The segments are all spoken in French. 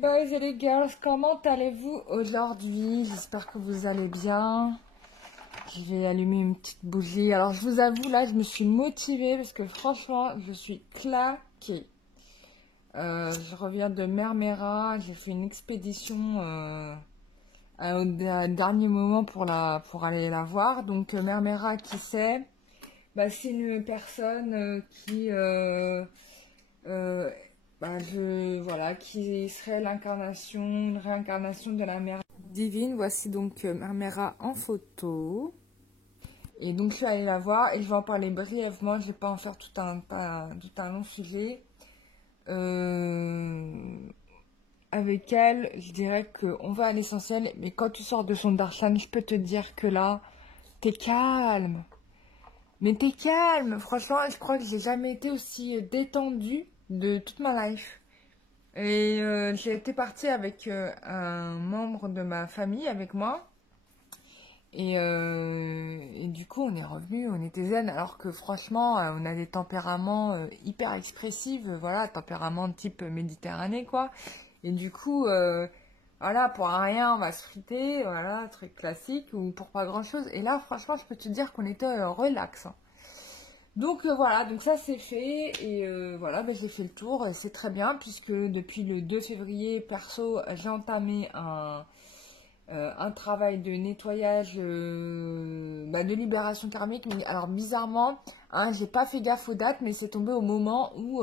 boys et les girls, comment allez-vous aujourd'hui? J'espère que vous allez bien. Je vais allumer une petite bougie. Alors je vous avoue, là je me suis motivée parce que franchement je suis claquée. Je reviens de Mermera, j'ai fait une expédition au dernier moment pour aller la voir. Donc Mermera, qui c'est? C'est une personne qui... voilà, qui serait une réincarnation de la mère divine. Voici donc Mermera en photo. Et donc je suis allée la voir et je vais en parler brièvement. Je ne vais pas en faire tout un long sujet. Avec elle, je dirais qu'on va à l'essentiel. Mais quand tu sors de son darshan, je peux te dire que là, t'es calme. Mais t'es calme. Franchement, je crois que j'ai jamais été aussi détendue de toute ma life. Et j'ai été partie avec un membre de ma famille avec moi. Et du coup, on est revenu, on était zen. Alors que franchement, on a des tempéraments hyper expressifs. Voilà, tempérament type Méditerranée, quoi. Et du coup, voilà, pour rien, on va se friter. Voilà, truc classique. Ou pour pas grand-chose. Et là, franchement, je peux te dire qu'on était relax. Hein. Donc voilà, donc ça c'est fait et voilà, j'ai fait le tour et c'est très bien puisque depuis le 2 février, perso, j'ai entamé un travail de nettoyage, de libération karmique. Mais alors bizarrement, hein, j'ai pas fait gaffe aux dates, mais c'est tombé au moment où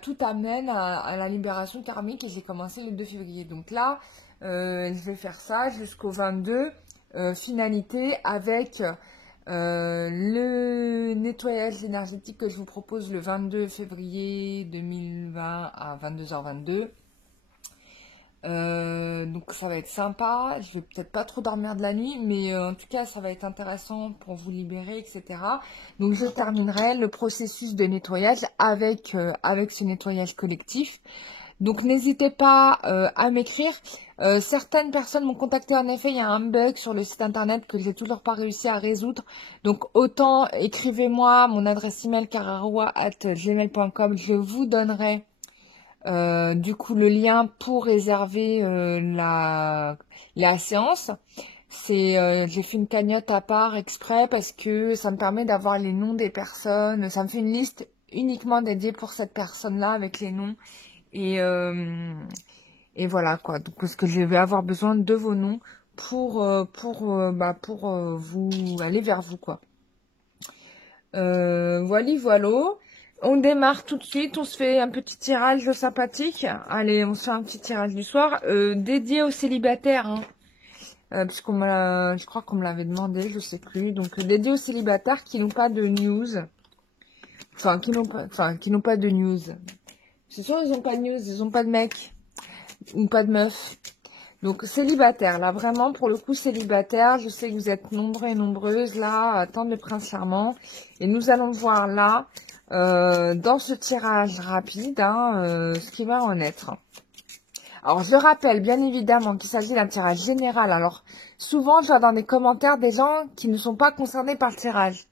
tout amène à la libération karmique et j'ai commencé le 2 février. Donc là, je vais faire ça jusqu'au 22, finalité avec... le nettoyage énergétique que je vous propose le 22 février 2020 à 22h22. Donc ça va être sympa. Je vais peut-être pas trop dormir de la nuit, mais en tout cas ça va être intéressant pour vous libérer, etc. Donc je terminerai le processus de nettoyage avec ce nettoyage collectif. Donc n'hésitez pas à m'écrire. Certaines personnes m'ont contacté, en effet, il y a un bug sur le site internet que j'ai toujours pas réussi à résoudre. Donc autant écrivez-moi mon adresse email cararoua@gmail.com. Je vous donnerai du coup le lien pour réserver la séance. J'ai fait une cagnotte à part exprès parce que ça me permet d'avoir les noms des personnes. Ça me fait une liste uniquement dédiée pour cette personne-là avec les noms. Et voilà quoi. Donc parce que je vais avoir besoin de vos noms pour vous aller vers vous quoi. Voilà. On démarre tout de suite. On se fait un petit tirage sympathique. Allez, on se fait un petit tirage du soir dédié aux célibataires. Hein. Je crois qu'on me l'avait demandé, je sais plus. Donc dédié aux célibataires qui n'ont pas de news. Qui n'ont pas de news. C'est sûr, ils n'ont pas de news, ils n'ont pas de mec ou pas de meuf. Donc célibataire, là vraiment pour le coup célibataire, je sais que vous êtes nombreux et nombreuses là à attendre le prince charmant. Et nous allons voir là, dans ce tirage rapide, ce qui va en être. Alors je rappelle bien évidemment qu'il s'agit d'un tirage général. Alors souvent je vois dans les commentaires des gens qui ne sont pas concernés par le tirage.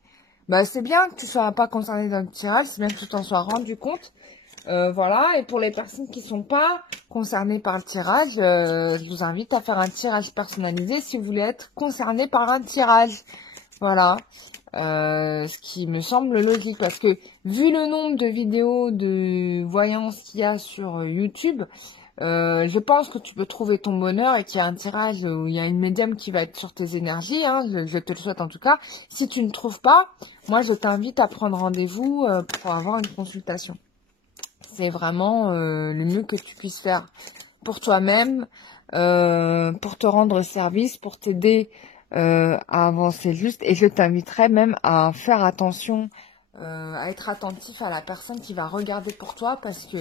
C'est bien que tu sois pas concerné dans le tirage, c'est bien que tu t'en sois rendu compte. Voilà, et pour les personnes qui sont pas concernées par le tirage, je vous invite à faire un tirage personnalisé si vous voulez être concerné par un tirage. Voilà, ce qui me semble logique parce que vu le nombre de vidéos de voyance qu'il y a sur YouTube, je pense que tu peux trouver ton bonheur et qu'il y a un tirage où il y a une médium qui va être sur tes énergies, hein, je te le souhaite en tout cas. Si tu ne trouves pas, moi je t'invite à prendre rendez-vous pour avoir une consultation. C'est vraiment le mieux que tu puisses faire pour toi-même, pour te rendre service, pour t'aider à avancer juste. Et je t'inviterai même à faire attention, à être attentif à la personne qui va regarder pour toi parce que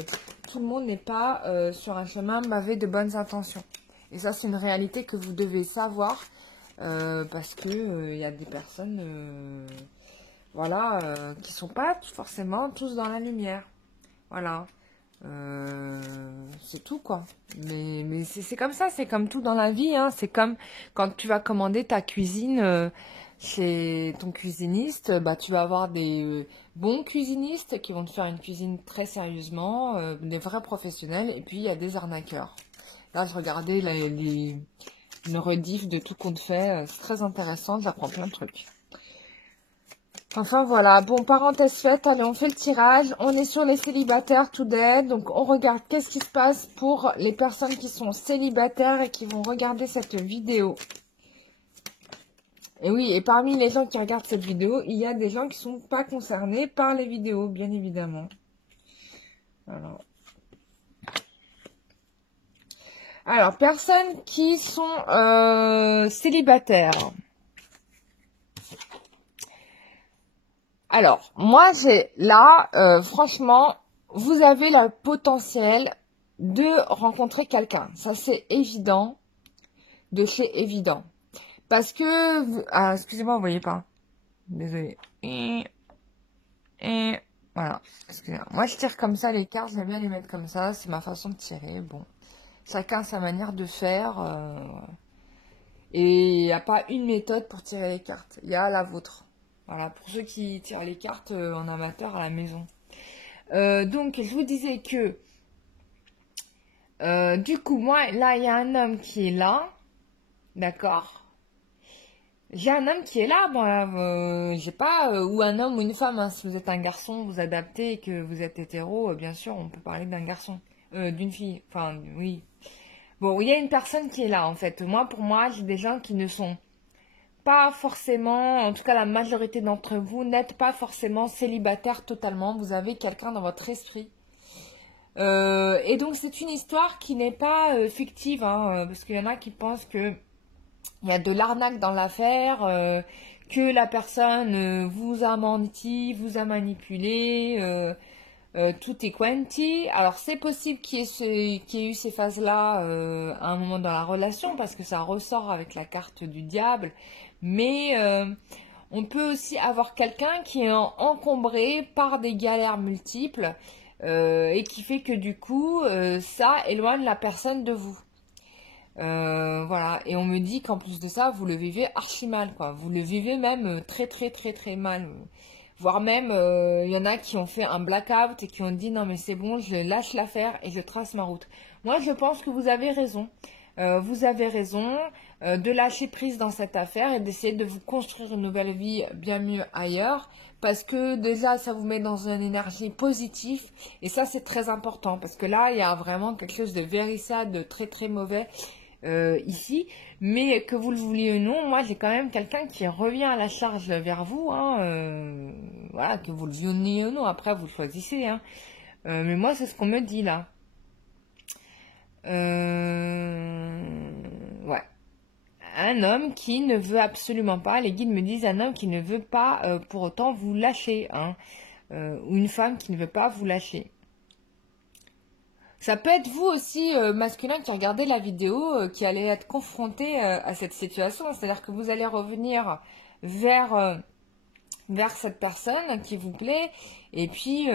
tout le monde n'est pas sur un chemin bavé de bonnes intentions. Et ça, c'est une réalité que vous devez savoir parce que y a des personnes, qui sont pas forcément tous dans la lumière. Voilà, c'est tout quoi. Mais c'est comme ça, c'est comme tout dans la vie. Hein. C'est comme quand tu vas commander ta cuisine chez ton cuisiniste, bah, tu vas avoir des bons cuisinistes qui vont te faire une cuisine très sérieusement, des vrais professionnels, et puis il y a des arnaqueurs. Là, je regardais une rediff de tout compte fait, c'est très intéressant, j'apprends plein de trucs. Enfin voilà, bon, parenthèse faite, allez, on fait le tirage. On est sur les célibataires today, donc on regarde qu'est-ce qui se passe pour les personnes qui sont célibataires et qui vont regarder cette vidéo. Et oui, et parmi les gens qui regardent cette vidéo, il y a des gens qui sont pas concernés par les vidéos, bien évidemment. Alors personnes qui sont célibataires. Alors, moi, j'ai là, franchement, vous avez le potentiel de rencontrer quelqu'un. Ça, c'est évident, de chez évident. Parce que, ah, excusez-moi, vous voyez pas. Désolée. Et voilà, excusez-moi. Moi, je tire comme ça les cartes, j'aime bien les mettre comme ça. C'est ma façon de tirer. Bon, chacun sa manière de faire. Et il n'y a pas une méthode pour tirer les cartes. Il y a la vôtre. Voilà, pour ceux qui tirent les cartes en amateur à la maison. Donc, je vous disais que, du coup, moi, là, il y a un homme qui est là. D'accord. J'ai un homme qui est là. Bon, j'ai pas, ou un homme ou une femme. Hein, si vous êtes un garçon, vous adaptez et que vous êtes hétéro, bien sûr, on peut parler d'un garçon. D'une fille. Enfin, oui. Bon, il y a une personne qui est là, en fait. Moi, pour moi, j'ai des gens qui ne sont pas forcément, en tout cas la majorité d'entre vous, n'êtes pas forcément célibataire totalement. Vous avez quelqu'un dans votre esprit. Et donc c'est une histoire qui n'est pas fictive, hein, parce qu'il y en a qui pensent que il y a de l'arnaque dans l'affaire, que la personne vous a menti, vous a manipulé, tout est quanti. Alors c'est possible qu'il y ait eu ces phases-là à un moment dans la relation, parce que ça ressort avec la carte du diable. Mais on peut aussi avoir quelqu'un qui est encombré par des galères multiples et qui fait que du coup, ça éloigne la personne de vous. Voilà, et on me dit qu'en plus de ça, vous le vivez archi mal, quoi. Vous le vivez même très très très très mal. Voire même, il y en a qui ont fait un blackout et qui ont dit non mais c'est bon, je lâche l'affaire et je trace ma route. Moi, je pense que vous avez raison. Vous avez raison de lâcher prise dans cette affaire et d'essayer de vous construire une nouvelle vie bien mieux ailleurs. Parce que déjà, ça vous met dans une énergie positive. Et ça, c'est très important. Parce que là, il y a vraiment quelque chose de vérissade, de très très mauvais ici. Mais que vous le vouliez ou non, moi, j'ai quand même quelqu'un qui revient à la charge vers vous. Hein, voilà, que vous le vouliez ou non. Après, vous le choisissez. Hein. Mais moi, c'est ce qu'on me dit là. Ouais. Un homme qui ne veut absolument pas, les guides me disent un homme qui ne veut pas pour autant vous lâcher, hein, ou une femme qui ne veut pas vous lâcher. Ça peut être vous aussi, masculin, qui regardez la vidéo, qui allez être confronté à cette situation. C'est-à-dire que vous allez revenir vers cette personne qui vous plaît, et puis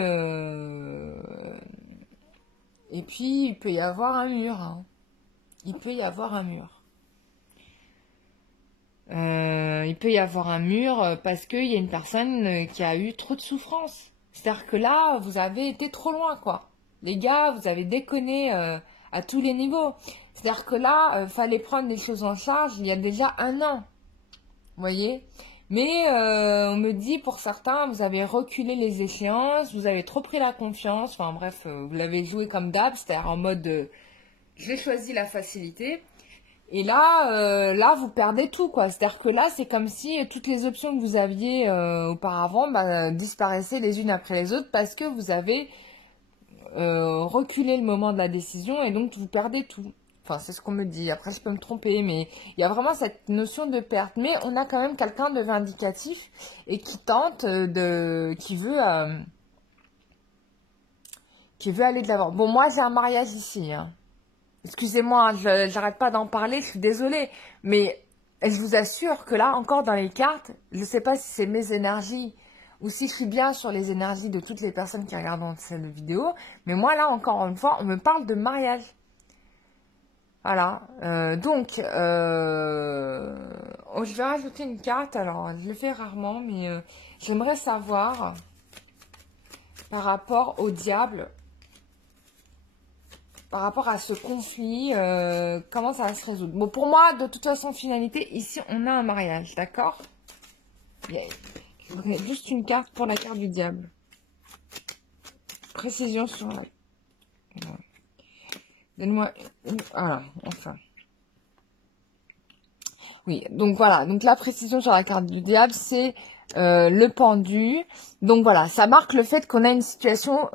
il peut y avoir un mur. Hein. Il peut y avoir un mur. Il peut y avoir un mur parce qu'il y a une personne qui a eu trop de souffrance. C'est-à-dire que là, vous avez été trop loin, quoi. Les gars, vous avez déconné à tous les niveaux. C'est-à-dire que là, fallait prendre les choses en charge il y a déjà 1 an. Vous voyez? Mais on me dit, pour certains, vous avez reculé les échéances, vous avez trop pris la confiance. Enfin bref, vous l'avez joué comme d'hab, c'est-à-dire en mode j'ai choisi la facilité. Et là, vous perdez tout, quoi. C'est-à-dire que là, c'est comme si toutes les options que vous aviez auparavant disparaissaient les unes après les autres parce que vous avez reculé le moment de la décision et donc vous perdez tout. Enfin, c'est ce qu'on me dit. Après, je peux me tromper, mais il y a vraiment cette notion de perte. Mais on a quand même quelqu'un de vindicatif et qui tente qui veut aller de l'avant. Bon, moi, j'ai un mariage ici, hein. Excusez-moi, j'arrête pas d'en parler, je suis désolée. Mais je vous assure que là, encore dans les cartes, je ne sais pas si c'est mes énergies ou si je suis bien sur les énergies de toutes les personnes qui regardent cette vidéo. Mais moi, là, encore une fois, on me parle de mariage. Voilà. Donc, oh, je vais rajouter une carte. Alors, je le fais rarement, mais j'aimerais savoir, par rapport au diable, par rapport à ce conflit, comment ça va se résoudre. Bon, pour moi, de toute façon, finalité, ici, on a un mariage, d'accord? Je voudrais juste une carte pour la carte du diable. Précision sur la... Donne-moi... Voilà, enfin... Oui, donc voilà. Donc la précision sur la carte du diable, c'est le pendu. Donc voilà, ça marque le fait qu'on a une situation...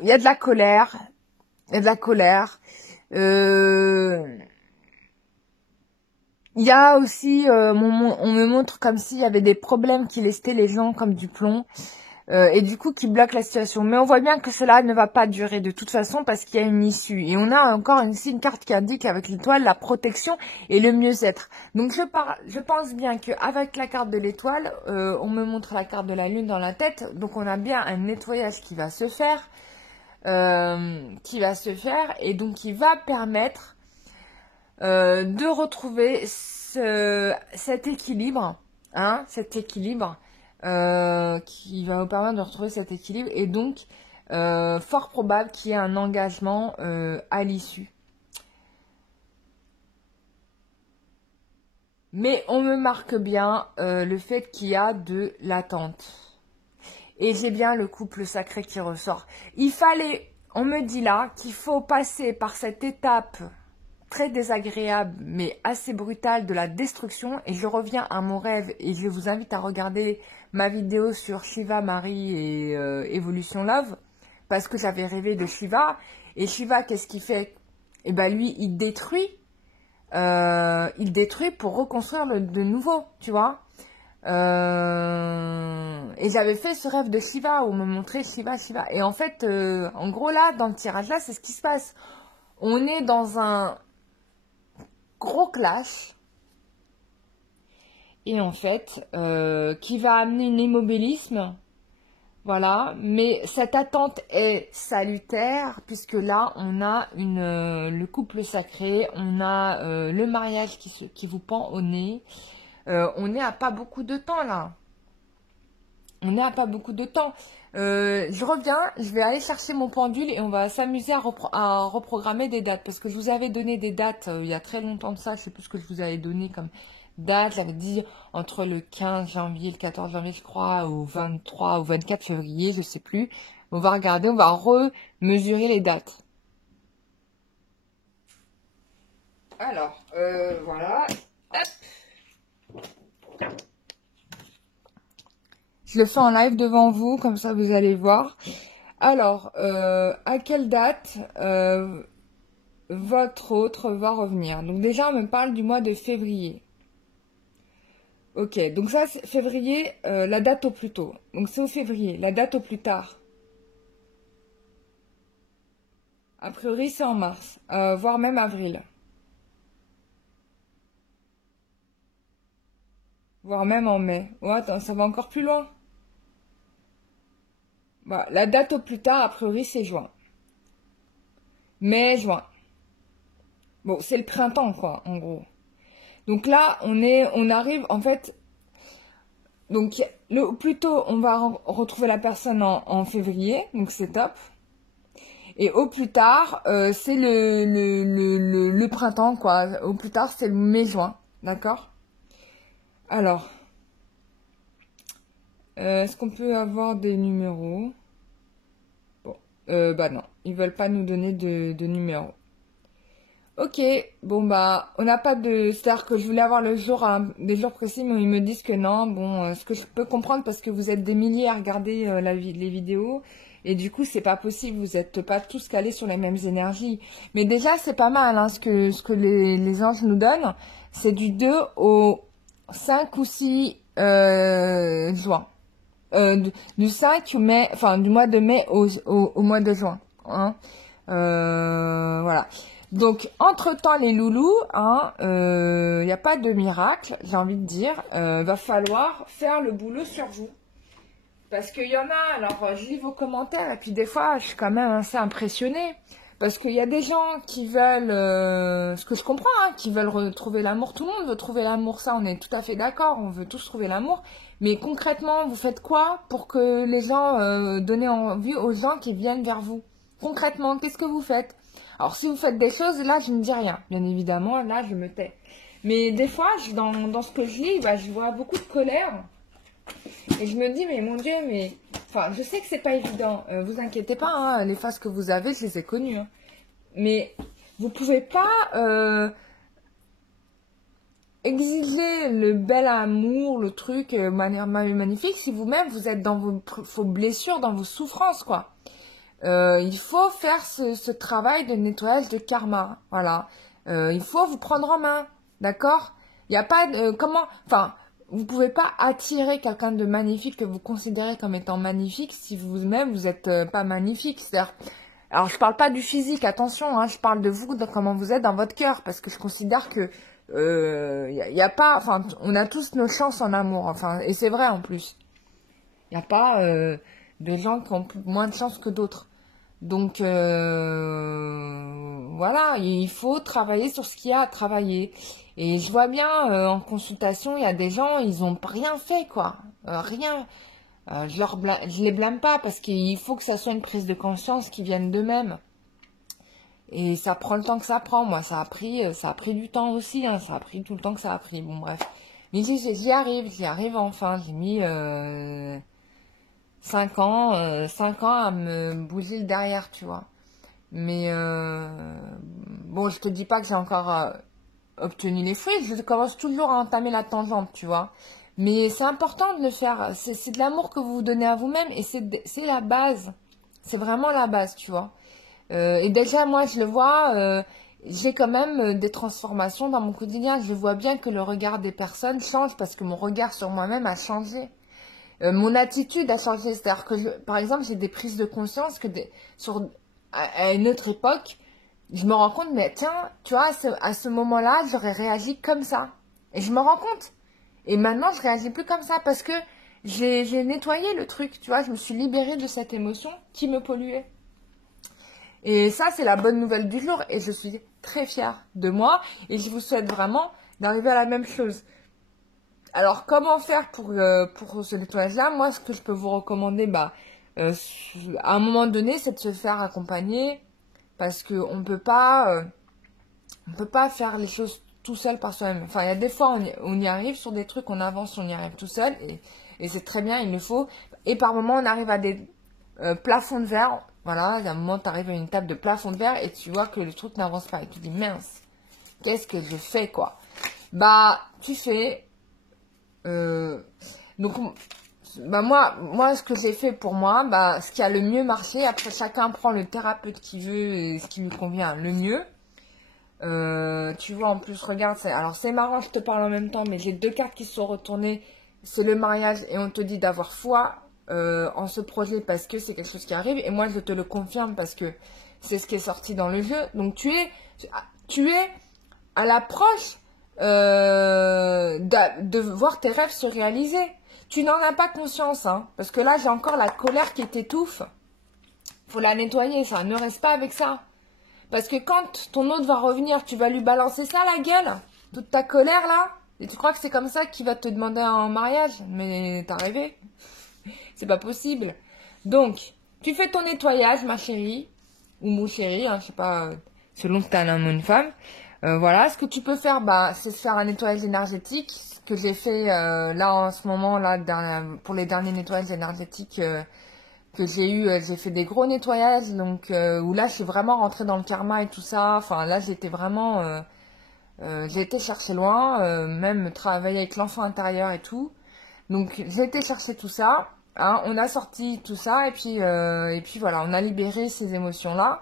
Il y a de la colère. Il y a de la colère. Il y a aussi... on me montre comme s'il y avait des problèmes qui lestaient les gens comme du plomb. Et du coup qui bloque la situation. Mais on voit bien que cela ne va pas durer de toute façon parce qu'il y a une issue. Et on a encore ici une carte qui indique avec l'étoile la protection et le mieux-être. Donc je pense bien qu'avec la carte de l'étoile, on me montre la carte de la lune dans la tête. Donc on a bien un nettoyage qui va se faire. Et donc qui va permettre de retrouver cet équilibre. Hein, cet équilibre. Qui va nous permettre de retrouver cet équilibre et donc fort probable qu'il y ait un engagement à l'issue. Mais on me marque bien le fait qu'il y a de l'attente. Et j'ai bien le couple sacré qui ressort. On me dit là qu'il faut passer par cette étape très désagréable mais assez brutale de la destruction et je reviens à mon rêve et je vous invite à regarder ma vidéo sur Shiva, Marie et Evolution Love parce que j'avais rêvé de Shiva et Shiva qu'est-ce qu'il fait? Eh ben lui il détruit pour reconstruire de nouveau, tu vois. Et j'avais fait ce rêve de Shiva où on me montrait Shiva et en fait en gros là dans le tirage là c'est ce qui se passe. On est dans un gros clash et en fait qui va amener un immobilisme, voilà, mais cette attente est salutaire puisque là on a le couple sacré, on a le mariage qui vous pend au nez, on est à pas beaucoup de temps là, je reviens, je vais aller chercher mon pendule et on va s'amuser à reprogrammer des dates. Parce que je vous avais donné des dates il y a très longtemps de ça. Je sais plus ce que je vous avais donné comme date. J'avais dit entre le 15 janvier, le 14 janvier je crois, au 23 ou 24 février, je sais plus. On va regarder, on va remesurer les dates. Alors, voilà. Hop. Je le fais en live devant vous, comme ça vous allez voir. Alors, à quelle date votre autre va revenir? Donc déjà, on me parle du mois de février. Ok, donc ça, c'est février, la date au plus tôt. Donc c'est au février, la date au plus tard. A priori, c'est en mars, voire même avril. Voire même en mai. Oh, attends, ça va encore plus loin. Bah, la date au plus tard, a priori, c'est juin. Mai, juin. Bon, c'est le printemps, quoi, en gros. Donc là, on arrive, en fait... Donc, le plus tôt, on va retrouver la personne en février. Donc, c'est top. Et au plus tard, c'est le printemps, quoi. Au plus tard, c'est le mai-juin. D'accord? Alors... est-ce qu'on peut avoir des numéros? Bon, bah non, ils veulent pas nous donner de numéros. Ok, bon bah, on n'a pas de... C'est-à-dire que je voulais avoir des jours précis, mais ils me disent que non. Bon, ce que je peux comprendre parce que vous êtes des milliers à regarder les vidéos. Et du coup, c'est pas possible, vous n'êtes pas tous calés sur les mêmes énergies. Mais déjà, c'est pas mal, hein, ce que les anges nous donnent. C'est du 2 au 5 ou 6 juin. Du 5 mai, enfin du mois de mai au mois de juin. Hein. Voilà. Donc, entre-temps, les loulous, hein, y a pas de miracle, j'ai envie de dire. Va falloir faire le boulot sur vous. Parce qu'il y en a, alors je lis vos commentaires, et puis des fois, je suis quand même assez impressionnée. Parce qu'il y a des gens qui veulent, ce que je comprends, hein, qui veulent retrouver l'amour. Tout le monde veut trouver l'amour, ça, on est tout à fait d'accord. On veut tous trouver l'amour. Mais concrètement, vous faites quoi pour que les gens donnent envie aux gens qui viennent vers vous? Concrètement, qu'est-ce que vous faites? Alors, si vous faites des choses, là, je ne dis rien. Bien évidemment, là, je me tais. Mais des fois, dans ce que je lis, bah, je vois beaucoup de colère. Et je me dis, mais mon Dieu, mais... Enfin, je sais que c'est pas évident. Vous inquiétez pas, hein, les phases que vous avez, je les ai connues. Hein. Mais vous pouvez pas exiger le bel amour, le truc magnifique, si vous-même, vous êtes dans vos blessures, dans vos souffrances, quoi. Il faut faire ce travail de nettoyage de karma. Voilà. Il faut vous prendre en main. D'accord? Il n'y a pas de... comment... Enfin... Vous pouvez pas attirer quelqu'un de magnifique que vous considérez comme étant magnifique si vous-même vous êtes pas magnifique. C'est-à-dire, alors je parle pas du physique, attention, hein, je parle de vous, de comment vous êtes dans votre cœur, parce que je considère que y a pas, enfin, on a tous nos chances en amour, enfin, et c'est vrai en plus. Il y a pas de gens qui ont moins de chance que d'autres. Donc voilà, il faut travailler sur ce qu'il y a à travailler. Et je vois bien en consultation, il y a des gens, ils ont rien fait quoi, rien. Je les blâme pas parce qu'il faut que ça soit une prise de conscience qui vienne d'eux-mêmes. Et ça prend le temps que ça prend. Moi, ça a pris du temps aussi. Hein, ça a pris tout le temps que ça a pris. Bon bref, mais j'y arrive enfin. J'ai mis 5 ans à me bouger le derrière, tu vois. Mais bon, je te dis pas que j'ai encore obtenu les fruits. Je commence toujours à entamer la tangente, tu vois. Mais c'est important de le faire. C'est de l'amour que vous vous donnez à vous-même et c'est la base. C'est vraiment la base, tu vois. Et déjà, moi, je le vois, j'ai quand même des transformations dans mon quotidien. Je vois bien que le regard des personnes change parce que mon regard sur moi-même a changé. Mon attitude a changé. C'est-à-dire que, par exemple, j'ai des prises de conscience que à une autre époque, je me rends compte, mais tiens, tu vois, à ce moment-là, j'aurais réagi comme ça. Et je me rends compte. Et maintenant, je réagis plus comme ça parce que j'ai nettoyé le truc, tu vois. Je me suis libérée de cette émotion qui me polluait. Et ça, c'est la bonne nouvelle du jour. Et je suis très fière de moi. Et je vous souhaite vraiment d'arriver à la même chose. Alors, comment faire pour ce nettoyage-là? Moi, ce que je peux vous recommander, à un moment donné, c'est de se faire accompagner. Parce que on peut pas faire les choses tout seul par soi-même. Enfin, il y a des fois, on y arrive sur des trucs, on avance, on y arrive tout seul. Et c'est très bien, il le faut. Et par moments, on arrive à des plafonds de verre. Voilà, il y a un moment, tu arrives à une table de plafond de verre et tu vois que le truc n'avance pas. Et tu dis, mince, qu'est-ce que je fais, quoi? Tu fais... donc, moi, ce que j'ai fait pour moi, ce qui a le mieux marché, après, chacun prend le thérapeute qu'il veut et ce qui lui convient le mieux. Tu vois, en plus, regarde, alors c'est marrant, je te parle en même temps, mais j'ai 2 cartes qui se sont retournées. C'est le mariage et on te dit d'avoir foi en ce projet parce que c'est quelque chose qui arrive. Et moi, je te le confirme parce que c'est ce qui est sorti dans le jeu. Donc, tu es à l'approche de voir tes rêves se réaliser. Tu n'en as pas conscience, hein, parce que là, j'ai encore la colère qui t'étouffe. Faut la nettoyer, ça. Ne reste pas avec ça. Parce que quand ton autre va revenir, tu vas lui balancer ça à la gueule, toute ta colère là, et tu crois que c'est comme ça qu'il va te demander en mariage? Mais t'as rêvé. C'est pas possible. Donc, tu fais ton nettoyage, ma chérie, ou mon chéri, hein, je sais pas, selon que t'es un homme ou une femme. Voilà, ce que tu peux faire, c'est de faire un nettoyage énergétique, ce que j'ai fait là en ce moment, là, pour les derniers nettoyages énergétiques que j'ai eu, j'ai fait des gros nettoyages, donc où là je suis vraiment rentrée dans le karma et tout ça. Enfin là j'étais vraiment, j'ai été chercher loin, même travailler avec l'enfant intérieur et tout. Donc j'ai été chercher tout ça, hein, on a sorti tout ça et puis voilà, on a libéré ces émotions là,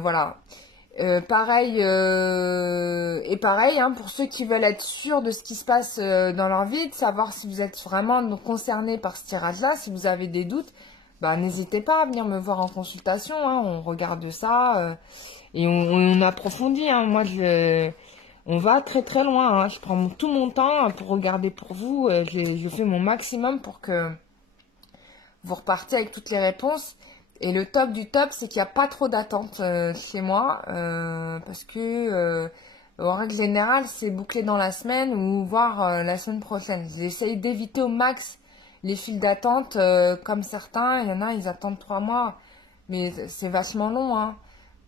voilà. Pareil hein, pour ceux qui veulent être sûrs de ce qui se passe dans leur vie, de savoir si vous êtes vraiment concernés par ce tirage-là, si vous avez des doutes. N'hésitez pas à venir me voir en consultation, hein, on regarde ça et on approfondit. Hein. Moi, on va très très loin. Hein. Je prends tout mon temps pour regarder pour vous. Je fais mon maximum pour que vous repartiez avec toutes les réponses. Et le top du top, c'est qu'il n'y a pas trop d'attente chez moi, parce que en règle générale, c'est bouclé dans la semaine ou voire la semaine prochaine. J'essaye d'éviter au max les files d'attente, comme certains, il y en a, ils attendent 3 mois, mais c'est vachement long, hein.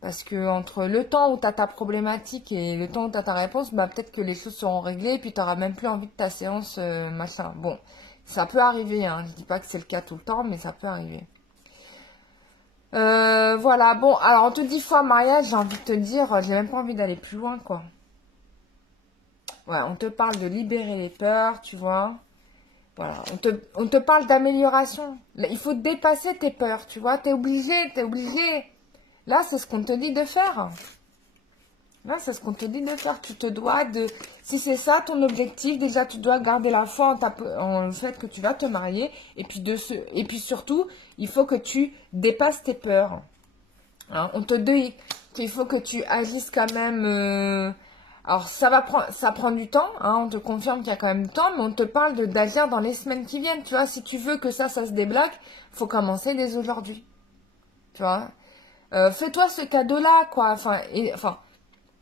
Parce que entre le temps où tu as ta problématique et le temps où tu as ta réponse, bah peut-être que les choses seront réglées et puis tu n'auras même plus envie de ta séance, machin. Bon, ça peut arriver, hein. Je dis pas que c'est le cas tout le temps, mais ça peut arriver. Voilà, bon, alors on te dit fois mariage, j'ai envie de te dire, j'ai même pas envie d'aller plus loin, quoi. Ouais, on te parle de libérer les peurs, tu vois. Voilà, on te parle d'amélioration. Il faut dépasser tes peurs, tu vois. T'es obligé. Là, c'est ce qu'on te dit de faire. Là, c'est ce qu'on te dit de faire. Tu te dois de... Si c'est ça ton objectif, déjà, tu dois garder la foi en le fait que tu vas te marier. Et puis surtout, il faut que tu dépasses tes peurs. Hein, on te dit qu'il faut que tu agisses quand même... Alors, ça prend du temps. Hein, on te confirme qu'il y a quand même du temps. Mais on te parle d'agir dans les semaines qui viennent. Tu vois, si tu veux que ça se débloque, faut commencer dès aujourd'hui. Tu vois. Fais-toi ce cadeau-là, quoi. Enfin,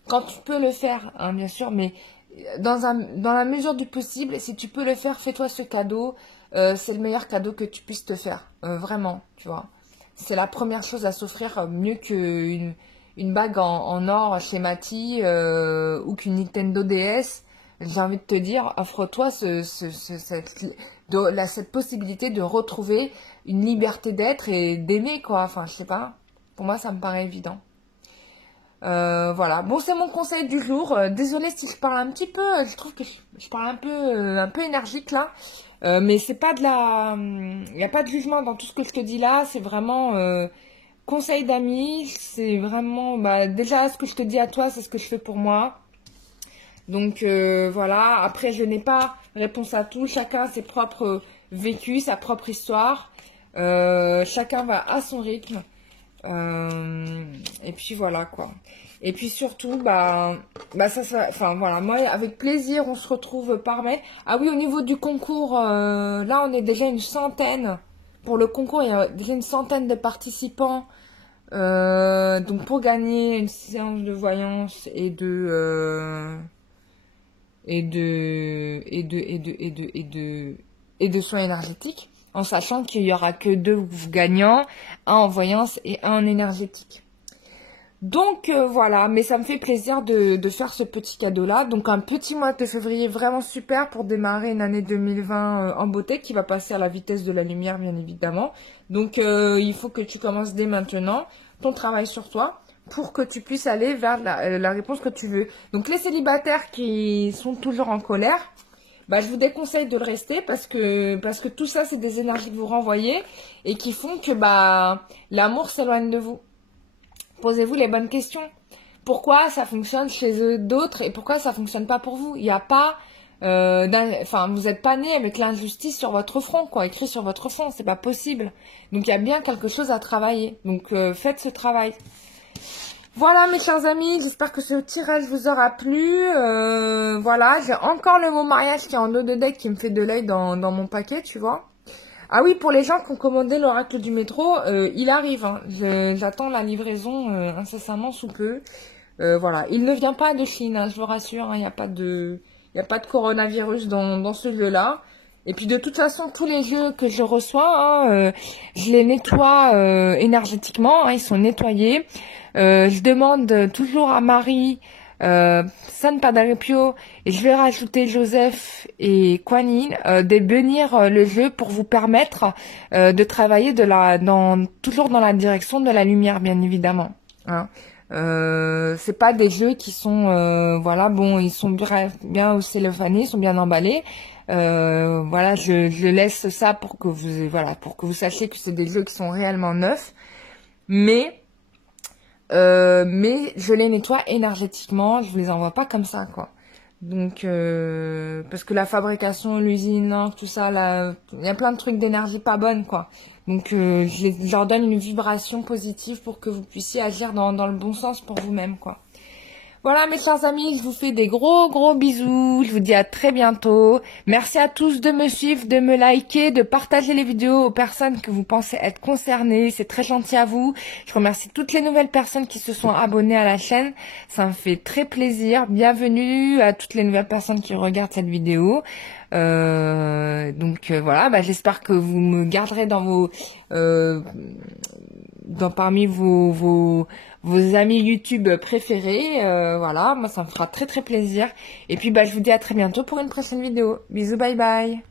quand tu peux le faire, hein, bien sûr, mais dans la mesure du possible, si tu peux le faire, fais-toi ce cadeau. C'est le meilleur cadeau que tu puisses te faire. Vraiment, tu vois. C'est la première chose à s'offrir, mieux qu'une bague en or chez Mati ou qu'une Nintendo DS. J'ai envie de te dire, offre-toi cette possibilité de retrouver une liberté d'être et d'aimer, quoi. Enfin, je sais pas. Pour moi, ça me paraît évident. Voilà. Bon, c'est mon conseil du jour. Désolée si je parle un petit peu. Je trouve que je parle un peu énergique là. Mais c'est pas de la... Il n'y a pas de jugement dans tout ce que je te dis là. C'est vraiment conseil d'amis. C'est vraiment... Bah, déjà, ce que je te dis à toi, c'est ce que je fais pour moi. Donc, voilà. Après, je n'ai pas réponse à tout. Chacun a ses propres vécus, sa propre histoire. Chacun va à son rythme. Et puis voilà quoi. Et puis surtout, enfin voilà, moi avec plaisir, on se retrouve par mail. Ah oui, au niveau du concours, là on est déjà une centaine. Pour le concours, il y a déjà une centaine de participants. Donc pour gagner une séance de voyance et de soins énergétiques, en sachant qu'il n'y aura que 2 gagnants, un en voyance et un en énergétique. Donc voilà, mais ça me fait plaisir de faire ce petit cadeau-là. Donc un petit mois de février vraiment super pour démarrer une année 2020 en beauté qui va passer à la vitesse de la lumière bien évidemment. Donc il faut que tu commences dès maintenant ton travail sur toi pour que tu puisses aller vers la réponse que tu veux. Donc les célibataires qui sont toujours en colère, bah, je vous déconseille de le rester parce que tout ça, c'est des énergies que vous renvoyez et qui font que l'amour s'éloigne de vous. Posez-vous les bonnes questions. Pourquoi ça fonctionne chez eux d'autres et pourquoi ça fonctionne pas pour vous? Il n'y a pas... vous n'êtes pas né avec l'injustice sur votre front, quoi, écrit sur votre front. C'est pas possible. Donc, il y a bien quelque chose à travailler. Donc, faites ce travail. Voilà mes chers amis, j'espère que ce tirage vous aura plu. Voilà, j'ai encore le mot mariage qui est en dos de deck qui me fait de l'œil dans mon paquet, tu vois. Ah oui, pour les gens qui ont commandé l'oracle du métro, il arrive. Hein. J'attends la livraison incessamment sous peu. Voilà, il ne vient pas de Chine, hein, je vous rassure. Il n'y a pas de coronavirus dans ce jeu-là. Et puis de toute façon, tous les jeux que je reçois, je les nettoie énergétiquement. Hein, ils sont nettoyés. Je demande toujours à Marie, San Padaripio, et je vais rajouter Joseph et Kuan Yin, de bénir le jeu pour vous permettre de travailler toujours dans la direction de la lumière, bien évidemment. Hein. C'est pas des jeux qui sont, voilà, bon, ils sont bien au cellophané, ils sont bien emballés. Voilà, je laisse ça pour que vous sachiez que c'est des jeux qui sont réellement neufs, mais je les nettoie énergétiquement, je les envoie pas comme ça, quoi. Donc, parce que la fabrication, l'usine, tout ça, là, il y a plein de trucs d'énergie pas bonne, quoi. Donc, je leur donne une vibration positive pour que vous puissiez agir dans le bon sens pour vous-même, quoi. Voilà mes chers amis, je vous fais des gros bisous, je vous dis à très bientôt. Merci à tous de me suivre, de me liker, de partager les vidéos aux personnes que vous pensez être concernées, c'est très gentil à vous. Je remercie toutes les nouvelles personnes qui se sont abonnées à la chaîne, ça me fait très plaisir. Bienvenue à toutes les nouvelles personnes qui regardent cette vidéo. Voilà, j'espère que vous me garderez dans vos parmi vos amis YouTube préférés. Voilà, moi ça me fera très plaisir. Et puis je vous dis à très bientôt pour une prochaine vidéo. Bisous, bye bye.